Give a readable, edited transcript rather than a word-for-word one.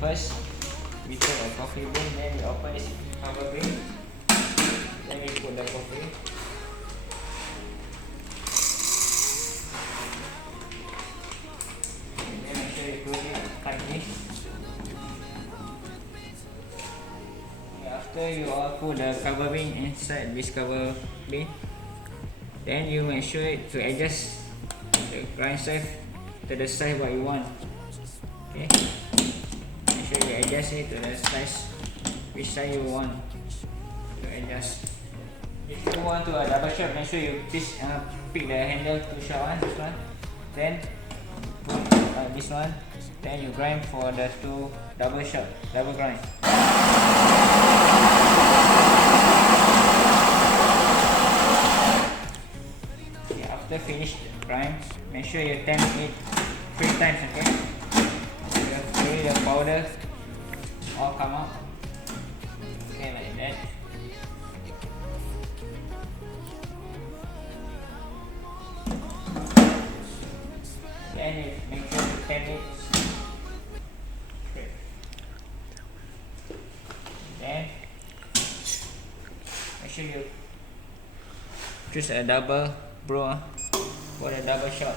first we take a coffee bean, then we open this cover bean, then we put the coffee. And then make sure you close it tightly. After you all put the cover bean inside this cover bean, then you make sure to adjust the grind size to the size what you want. Okay, make sure you adjust it to the size which size you want to adjust. If you want to a double shot, make sure you pick the handle to short one, this one, then put this one, then you grind for the two double shot, double grind. After finish the grind, make sure you turn it 3 times, okay? Slowly the powder all come out. Okay, like that. Then you make sure to turn it straight. Then make sure you choose a double brew for the double shot.